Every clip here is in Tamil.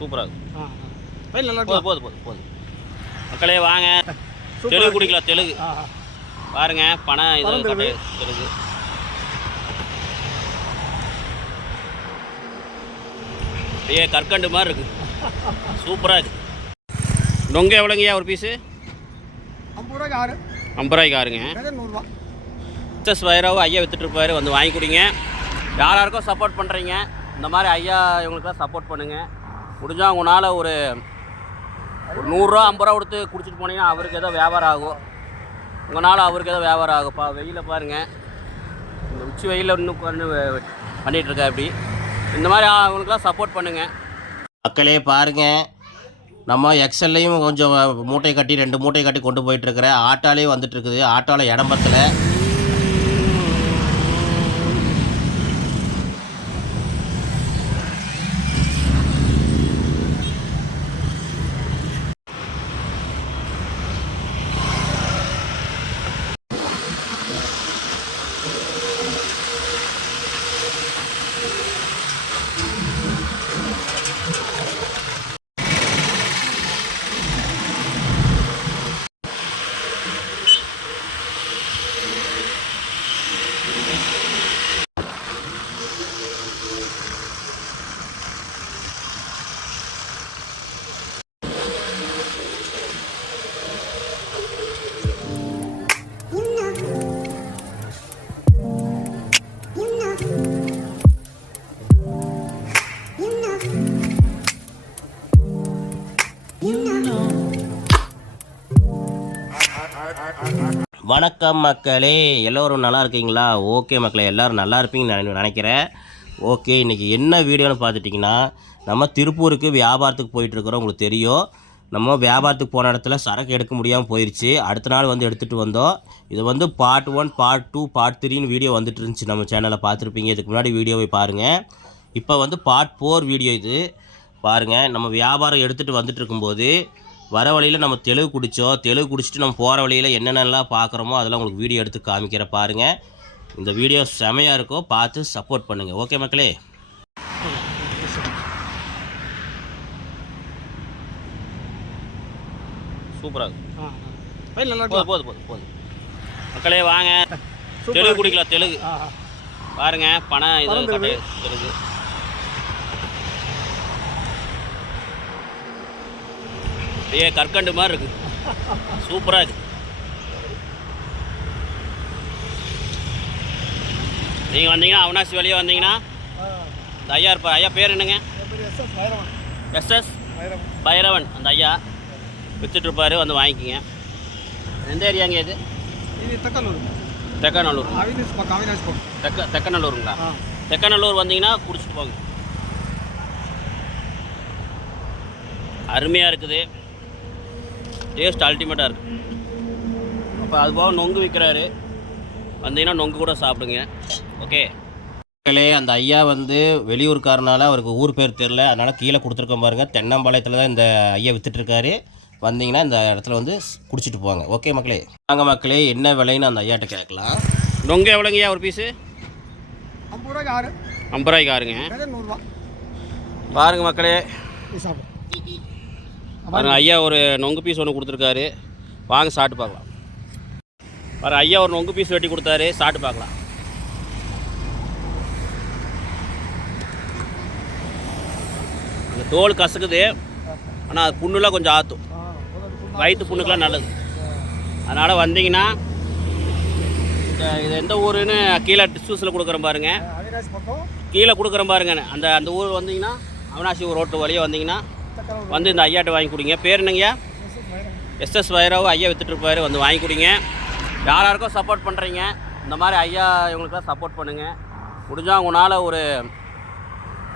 சூப்பராக இருக்கும் ஆ பையன் நல்லா போதும் போதும் போதும் போதும் மக்களே வாங்க. தெலுங்கு குடிக்கலாம் தெலுங்கு. பாருங்க பணம் இது தெலுங்கு. அப்படியே கற்கண்டு மாதிரி இருக்கு. சூப்பராக இருக்கு. நொங்கு எவ்வளோங்கய்யா ஒரு பீஸு ஐம்பது ரூபாய்க்கு ஆறு. ஐம்பது ரூபாய்க்கு ஆறுங்க. நூறுரூவா. எஸ்எஸ் வைரவ் ஐயா வித்துட்டு இருப்பாரு வந்து வாங்கி கொடுங்க. யார் யாருக்கும் சப்போர்ட் பண்ணுறீங்க இந்த மாதிரி ஐயா இவங்களுக்குலாம் சப்போர்ட் பண்ணுங்கள் முடிஞ்சால் உங்களால் ஒரு ஒரு நூறுரூவா ஐம்பது ரூபா கொடுத்து குடிச்சிட்டு போனீங்கன்னா அவருக்கு ஏதோ வியாபாரம் ஆகும். உங்களால் அவருக்கு ஏதோ வியாபாரம் ஆகும்ப்பா. வெயிலில் வெயில பாருங்கள் இந்த உச்சி வெயிலில் இன்னும் உட்காந்து பண்ணிகிட்டு அப்படி இந்த மாதிரி அவங்களுக்குலாம் சப்போர்ட் பண்ணுங்கள் மக்களே பாருங்கள் நம்ம எக்ஸல்லையும் கொஞ்சம் மூட்டை கட்டி ரெண்டு மூட்டை கட்டி கொண்டு போயிட்டுருக்குற ஆட்டோலேயும் வந்துட்டுருக்குது ஆட்டோவில் இடம் வணக்கம் மக்களே எல்லோரும் நல்லா இருக்கீங்களா? ஓகே மக்களே எல்லோரும் நல்லா இருப்பீங்கன்னு நான் நினைக்கிறேன். ஓகே இன்றைக்கி என்ன வீடியோன்னு பார்த்துட்டிங்கன்னா நம்ம திருப்பூருக்கு வியாபாரத்துக்கு போயிட்டுருக்குறோம் உங்களுக்கு தெரியும். நம்ம வியாபாரத்துக்கு போன இடத்துல சரக்கு எடுக்க முடியாமல் போயிடுச்சு அடுத்த நாள் வந்து எடுத்துகிட்டு வந்தோம். இது வந்து part one part two part த்ரீன்னு வீடியோ வந்துட்டு இருந்துச்சு. நம்ம சேனலில் பார்த்துருப்பீங்க. இதுக்கு முன்னாடி வீடியோவை பாருங்கள் இப்போ வந்து பார்ட் ஃபோர் வீடியோ இது. பாருங்கள் நம்ம வியாபாரம் எடுத்துகிட்டு வந்துட்டு இருக்கும்போது வர வழியில் நம்ம தெலுங்கு குடித்தோம் தெலுங்கு குடிச்சிட்டு நம்ம போகிற வழியில் என்னென்னலாம் பார்க்குறோமோ அதெல்லாம் உங்களுக்கு வீடியோ எடுத்து காமிக்கிற பாருங்கள் இந்த வீடியோ செமையாக இருக்கும். பார்த்து சப்போர்ட் பண்ணுங்கள் ஓகே மக்களே? சூப்பராக போதும் இருக்கும் போதும் போதும் போதும். மக்களே வாங்க. தெலுங்கு குடிக்கலாம் தெலுங்கு. ஆ ஆ. பாருங்க பணம் இது தெலுங்கு. கட்டு- தெலுங்கு அப்படியே கற்கண்டு மாதிரி இருக்கு. சூப்பராக இருக்கு. நீங்கள் வந்தீங்கன்னா அவினாசி வழியே வந்தீங்கன்னா. இந்த ஐயா இருப்பார். ஐயா பேர் என்னங்க? எஸ்எஸ் பைரவன். அந்த ஐயா வித்துட்டு இருப்பாரு வந்து வாங்கிக்கிங்க. எந்த ஏரியாங்க இது? தெக்கநல்லூர். பக்கம் தெக்க தெக்கநல்லூருங்களா? தெக்கநல்லூர் வந்தீங்கன்னா குடிச்சிட்டு போங்க. அருமையாக இருக்குது. டேஸ்ட் அல்டிமேட்டாக இருக்குது அப்போ அது போக நொங்கு விற்கிறாரு வந்தீங்கன்னா நொங்கு கூட சாப்பிடுங்க. ஓகே மக்களே அந்த ஐயா வந்து வெளியூர்காரனால அவருக்கு ஊர் பேர் தெரில அதனால் கீழே கொடுத்துருக்கோம் பாருங்கள் தென்னம்பாளையத்தில் தான் இந்த ஐயா வித்துட்ருக்காரு வந்தீங்கன்னா இந்த இடத்துல வந்து குடிச்சிட்டு போவாங்க. ஓகே மக்களே. வாங்க மக்களே என்ன விலைன்னு அந்த ஐயாட்ட கேட்கலாம். நொங்கு எவ்வளோங்கய்யா ஒரு பீஸு ஐம்பது ரூபாய்க்கு ஆறு. ஐம்பது ரூபாய்க்கு ஆறுங்க. பாருங்க மக்களே. பாருங்க ஐயா ஒரு நொங்கு பீஸ் ஒன்று கொடுத்துருக்காரு. வாங்க சாப்பிட்டு பார்க்கலாம். பாருங்க ஐயா ஒரு நொங்கு பீஸ் வெட்டி கொடுத்தாரு. சாப்பிட்டு பார்க்கலாம். தோல் கசக்குது. ஆனால் அது புண்ணுலாம் கொஞ்சம் ஆற்றும் வயிற்று புண்ணுக்கெலாம் நல்லது. அதனால் வந்தீங்கன்னா இது எந்த ஊருன்னு கீழே டிஸ்கூஸில் கொடுக்குறேன் பாருங்க. கீழே கொடுக்குறேன் பாருங்க. அந்த அந்த ஊர் வந்தீங்கன்னா அவனாசி ரோட்டு வழியாக வந்தீங்கன்னா வந்து இந்த ஐயாட்ட வாங்கி கொடுங்க. பேர் என்னங்கய்யா எஸ்எஸ் வைரவன் வைரவ் ஐயா வித்துட்டுருப்பாரு வந்து வாங்கி கொடுங்க. யாராருக்கும் சப்போர்ட் பண்ணுறீங்க இந்த மாதிரி ஐயா இவங்களுக்குலாம் சப்போர்ட் பண்ணுங்கள் முடிஞ்சால் உங்களால் ஒரு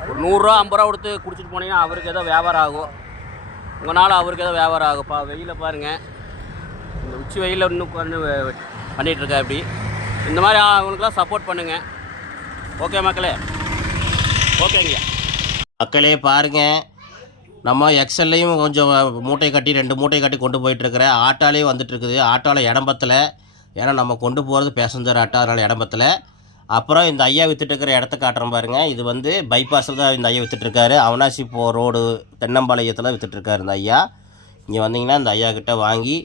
ஒரு நூறுரூவா ஐம்பது ரூபா கொடுத்து குடிச்சிட்டு போனீங்கன்னா அவருக்கு ஏதோ வியாபாரம் ஆகும். உங்களால் அவருக்கு ஏதோ வியாபாரம் ஆகும்ப்பா வெயிலில் பாருங்கள் இந்த உச்சி வெயிலில் இன்னும் உட்காந்து இப்படி. இந்த மாதிரி அவங்களுக்குலாம் சப்போர்ட் பண்ணுங்கள் ஓகே மக்களே. ஓகேங்கய்யா மக்களே பாருங்கள் நம்ம எக்ஸல்லையும் கொஞ்சம் மூட்டை கட்டி ரெண்டு மூட்டை கட்டி கொண்டு போயிட்டுருக்கிறேன் ஆட்டோலேயும் வந்துட்டுருக்குது. ஆட்டோவில் இடம் ஏன்னா நம்ம கொண்டு போகிறது பேசஞ்சர் ஆட்டோ அதனால் இடம் அப்புறம் இந்த ஐயா வித்துட்டுருக்கிற இடத்த காட்டுறேன் பாருங்கள் இது வந்து பைபாஸில் தான் இந்த ஐயா வித்துட்ருக்காரு அவனாசி போ ரோடு தென்னம்பாளையத்தில் வித்துட்ருக்காரு இந்த ஐயா. இங்கே வந்தீங்கன்னா இந்த ஐயா கிட்டே வாங்கி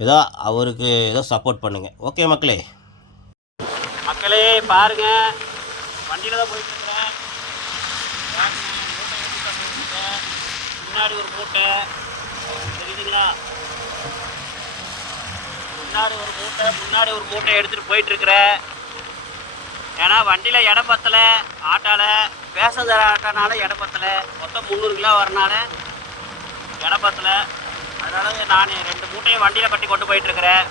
ஏதோ அவருக்கு ஏதோ சப்போர்ட் பண்ணுங்கள் ஓகே மக்களே? மக்களே பாருங்கள் வண்டியில் தான் போயிட்டு இருக்கிறேன் முன்னாடி ஒரு மூட்டை தெரியுதுங்களா? முன்னாடி ஒரு மூட்டை முன்னாடி ஒரு மூட்டை எடுத்துகிட்டு போயிட்டு ஏன்னா வண்டியில் இடம் பத்தலை ஆட்டோவில் பேசஞ்சர் ஆட்டோனால இடம் பத்தலை. மொத்தம் முந்நூறு கிலோ வரனால இடம் பத்தலை. அதனால நான் ரெண்டு மூட்டையும் வண்டியில் கட்டி கொண்டு போயிட்டுருக்கிறேன்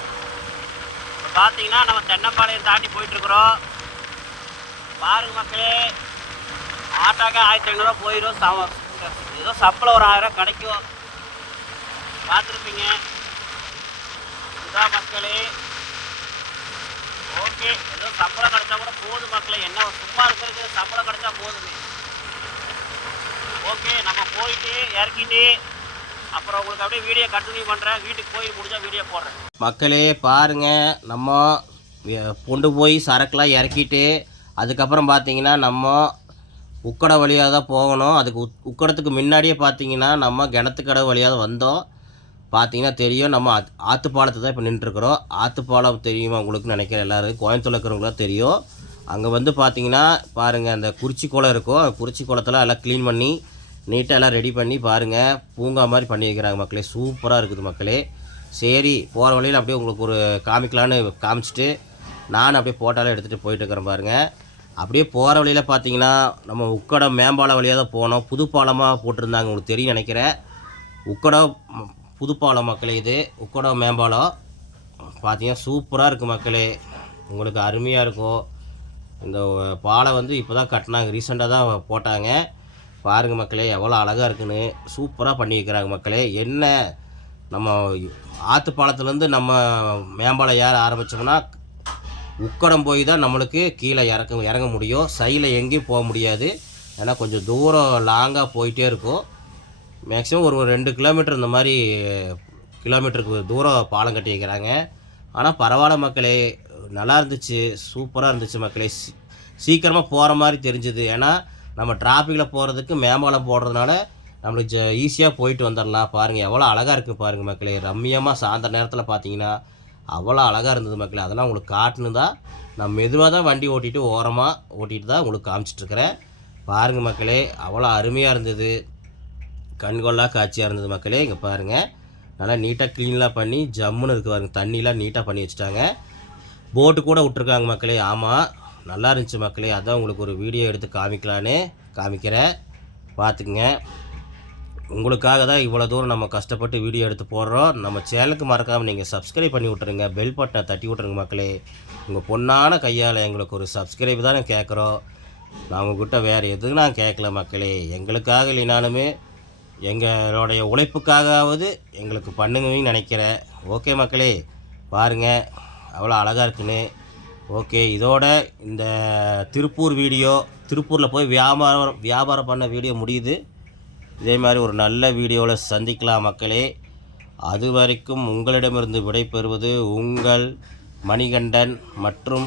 இப்போ பார்த்தீங்கன்னா நம்ம தென்னம்பாளையம் தாண்டி போயிட்டுருக்குறோம். பாருங்க மக்களே ஆட்டோக்கு ஆயிரத்தி ஐநூறுரூவா போயிடும் சம ஏதோ சப்பில் ஒரு ஆயிரம் கிடைக்கும். பார்த்துருப்பீங்க. இதுதான் மக்களே. ஓகே. ஏதோ சம்பளம் கிடைச்சா கூட போதும் மக்களே. என்ன சும்மா இருக்கிறதுக்கு சம்பளம் கிடைச்சா போதுமே. ஓகே. நம்ம போயிட்டு இறக்கிட்டு அப்புறம் உங்களுக்கு அப்படியே வீடியோ கண்டினியூ பண்ணுறேன் வீட்டுக்கு போய் முடிஞ்சா வீடியோ போடுறேன். மக்களே பாருங்க. நம்ம கொண்டு போய் சரக்குலாம் இறக்கிட்டு அதுக்கப்புறம் பார்த்தீங்கன்னா நம்ம உக்கடை வழியாக தான் போகணும். அதுக்கு உக்- உக்கடத்துக்கு முன்னாடியே பார்த்தீங்கன்னா நம்ம கிணத்துக்கடை வழியாக தான் வந்தோம். பார்த்தீங்கன்னா தெரியும் நம்ம ஆத்- ஆத்துப்பாலத்தை தான் இப்போ நின்றுருக்குறோம். ஆத்துப்பாலம் தெரியுமா உங்களுக்கு நினைக்கிறேன் எல்லாரும் கோயம்புத்தூர் இருக்கிறவங்களாம் தெரியும். அங்கே வந்து பார்த்தீங்கன்னா பாருங்கள் அந்த குறிச்சி குளம் இருக்கும். அந்த குறிச்சி குளத்தில் எல்லாம் க்ளீன் பண்ணி நீட்டாக எல்லாம் ரெடி பண்ணி பாருங்கள் பூங்கா மாதிரி பண்ணியிருக்கிறாங்க மக்களே. சூப்பராக இருக்குது மக்களே. சரி போகிற வழியில் அப்படியே உங்களுக்கு ஒரு காமிக்கலான்னு காமிச்சிட்டு நான் அப்படியே ஃபோட்டோலாம் எடுத்துகிட்டு போயிட்டு இருக்கிறேன் பாருங்கள் அப்படியே போகிற வழியில் பார்த்தீங்கன்னா நம்ம உக்கடம் மேம்பாலம் வழியாக தான் போனோம். புதுப்பாலமாக போட்டிருந்தாங்க உங்களுக்கு தெரியும் நினைக்கிறேன். உக்கடம் புதுப்பாலம் மக்களே இது. உக்கடம் மேம்பாலம். பார்த்தீங்கன்னா சூப்பராக இருக்குது மக்களே. உங்களுக்கு அருமையாக இருக்கும். இந்த பாலம் வந்து இப்போ தான் கட்டினாங்க. ரீசெண்டாக தான் போட்டாங்க. பாருங்கள் மக்களே எவ்வளோ அழகாக இருக்குன்னு. சூப்பராக பண்ணியிருக்கிறாங்க மக்களே. என்ன நம்ம ஆற்று பாலத்துலேருந்து நம்ம மேம்பாலம் ஏற ஆரம்பித்தோம்னா உக்கடம் போய் தான் நம்மளுக்கு கீழே இறக்க இறங்க முடியும். சைடில் எங்கேயும் போக முடியாது. ஏன்னா கொஞ்சம் தூரம் லாங்காக போயிட்டே இருக்கும். மேக்ஸிமம் ஒரு ரெண்டு கிலோமீட்டர் இந்த மாதிரி கிலோமீட்டருக்கு தூரம் பாலம் கட்டி வைக்கிறாங்க. ஆனால் பரவாயில்ல மக்களே. நல்லா இருந்துச்சு. சூப்பராக இருந்துச்சு மக்களே. சீ- சீக்கிரமாக போகிற மாதிரி தெரிஞ்சுது. ஏன்னா நம்ம டிராஃபிக்கில் போகிறதுக்கு மேம்பாலம் போடுறதுனால நம்மளுக்கு ஜ ஈஸியாக போயிட்டு வந்துடலாம். பாருங்கள் எவ்வளோ அழகாக இருக்குது பாருங்கள் மக்களே. ரம்மியமாக சாயந்தர நேரத்தில் பார்த்தீங்கன்னா அவ்வளோ அழகாக இருந்தது மக்களே. அதெல்லாம் உங்களுக்கு காட்டுன்னு தான் நான் மெதுவாக தான் வண்டி ஓட்டிட்டு ஓரமாக ஓட்டிட்டு தான் உங்களுக்கு காமிச்சிட்ருக்கிறேன் பாருங்கள் மக்களே அவ்வளோ அருமையாக இருந்தது. கண்கொள்ளா காட்சியாக இருந்தது மக்களே இங்கே பாருங்கள் நல்லா நீட்டாக க்ளீன்லாம் பண்ணி ஜம்முன்னு இருக்கு பாருங்கள் தண்ணிலாம் நீட்டாக பண்ணி வச்சுட்டாங்க. போட்டு கூட விட்ருக்காங்க மக்களே. ஆமாம் நல்லா இருந்துச்சு மக்களே. அதான் உங்களுக்கு ஒரு வீடியோ எடுத்து காமிக்கலான்னு காமிக்கிறேன். பார்த்துக்குங்க. உங்களுக்காக தான் இவ்வளோ தூரம் நம்ம கஷ்டப்பட்டு வீடியோ எடுத்து போடுறோம். நம்ம சேனலுக்கு மறக்காமல் நீங்கள் சப்ஸ்கிரைப் பண்ணி விட்ருங்க பெல் பட்டனை தட்டி விட்ருங்க மக்களே. உங்கள் பொண்ணான கையால் எங்களுக்கு ஒரு சப்ஸ்கிரைப் தானே கேட்குறோம் நான் உங்ககிட்ட வேறு எதுவும் நான் கேட்கல மக்களே. எங்களுக்காக இல்லைனாலுமே எங்களுடைய உழைப்புக்காகவாவது எங்களுக்கு பண்ணுங்கன்னு நினைக்கிறேன். ஓகே மக்களே. பாருங்கள் அவ்வளோ அழகாக இருக்குன்னு. ஓகே இதோட இந்த திருப்பூர் வீடியோ திருப்பூரில் போய் வியாபாரம் வியாபாரம் பண்ண வீடியோ முடியுது. இதே மாதிரி ஒரு நல்ல வீடியோவில் சந்திக்கலாம் மக்களே. அது வரைக்கும் உங்களிடமிருந்து விடைபெறுவது உங்கள் மணிகண்டன் மற்றும்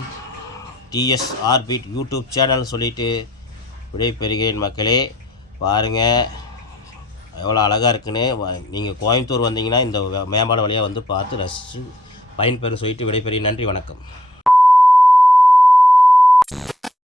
டிஎஸ் ஆர்பிட் யூடியூப் சேனல் சொல்லிட்டு விடைபெறுகிறேன் மக்களே. பாருங்கள் எவ்வளோ அழகாக இருக்குன்னு. நீங்கள் கோயம்புத்தூர் வந்தீங்கன்னா இந்த மேம்பாடு வழியாக வந்து பார்த்து ரசித்து பயன்பெறும் சொல்லிட்டு விடைபெறுகிறேன். நன்றி வணக்கம்.